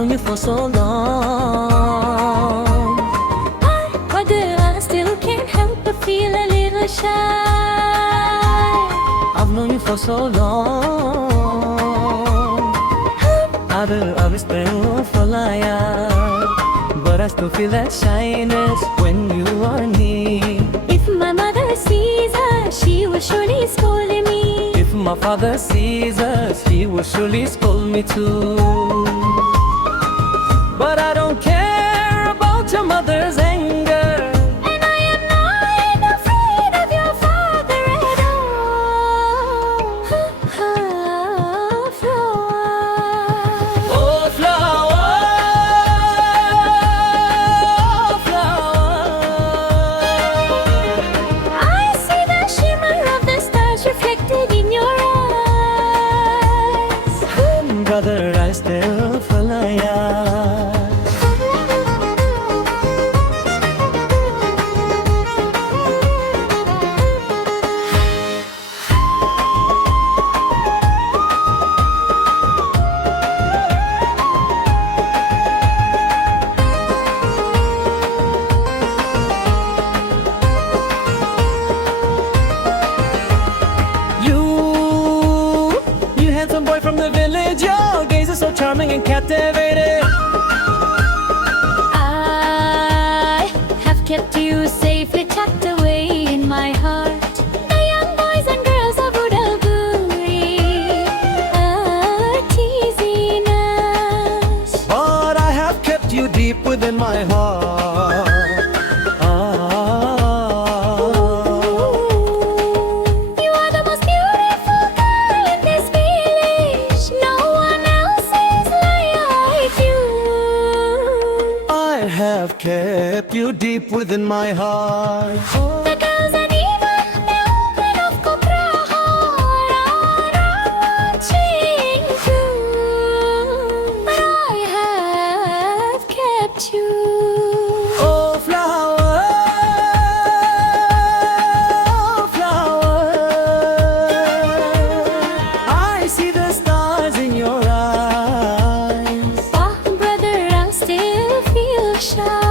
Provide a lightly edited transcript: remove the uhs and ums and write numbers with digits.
known you for so long, but I still can't help but feel a little shy. I've known you for so long, I've always been for liar, but I still feel that shyness when you are near. If my mother sees us, she will surely scold me. If my father sees us, he will surely scold me too. But I don't care about your mother's anger, and I am not afraid of your father at all. Flower. Oh, flower, flower. I see the shimmer of the stars reflected in your eyes. Brother, I still feel like you handsome boy from the village, your gaze is so charming and captivating. I have kept you safely tucked away in my heart. The young boys and girls of Bodo are teasing us, but I have kept you deep within my heart. You are the most beautiful girl in this village. No one else is like you. I have kept you deep within my heart. The girls and even the open of Koprahar are watching too, but I have kept you. Oh, flower, flower, I see the stars in your eyes. Oh, brother, I still feel shy.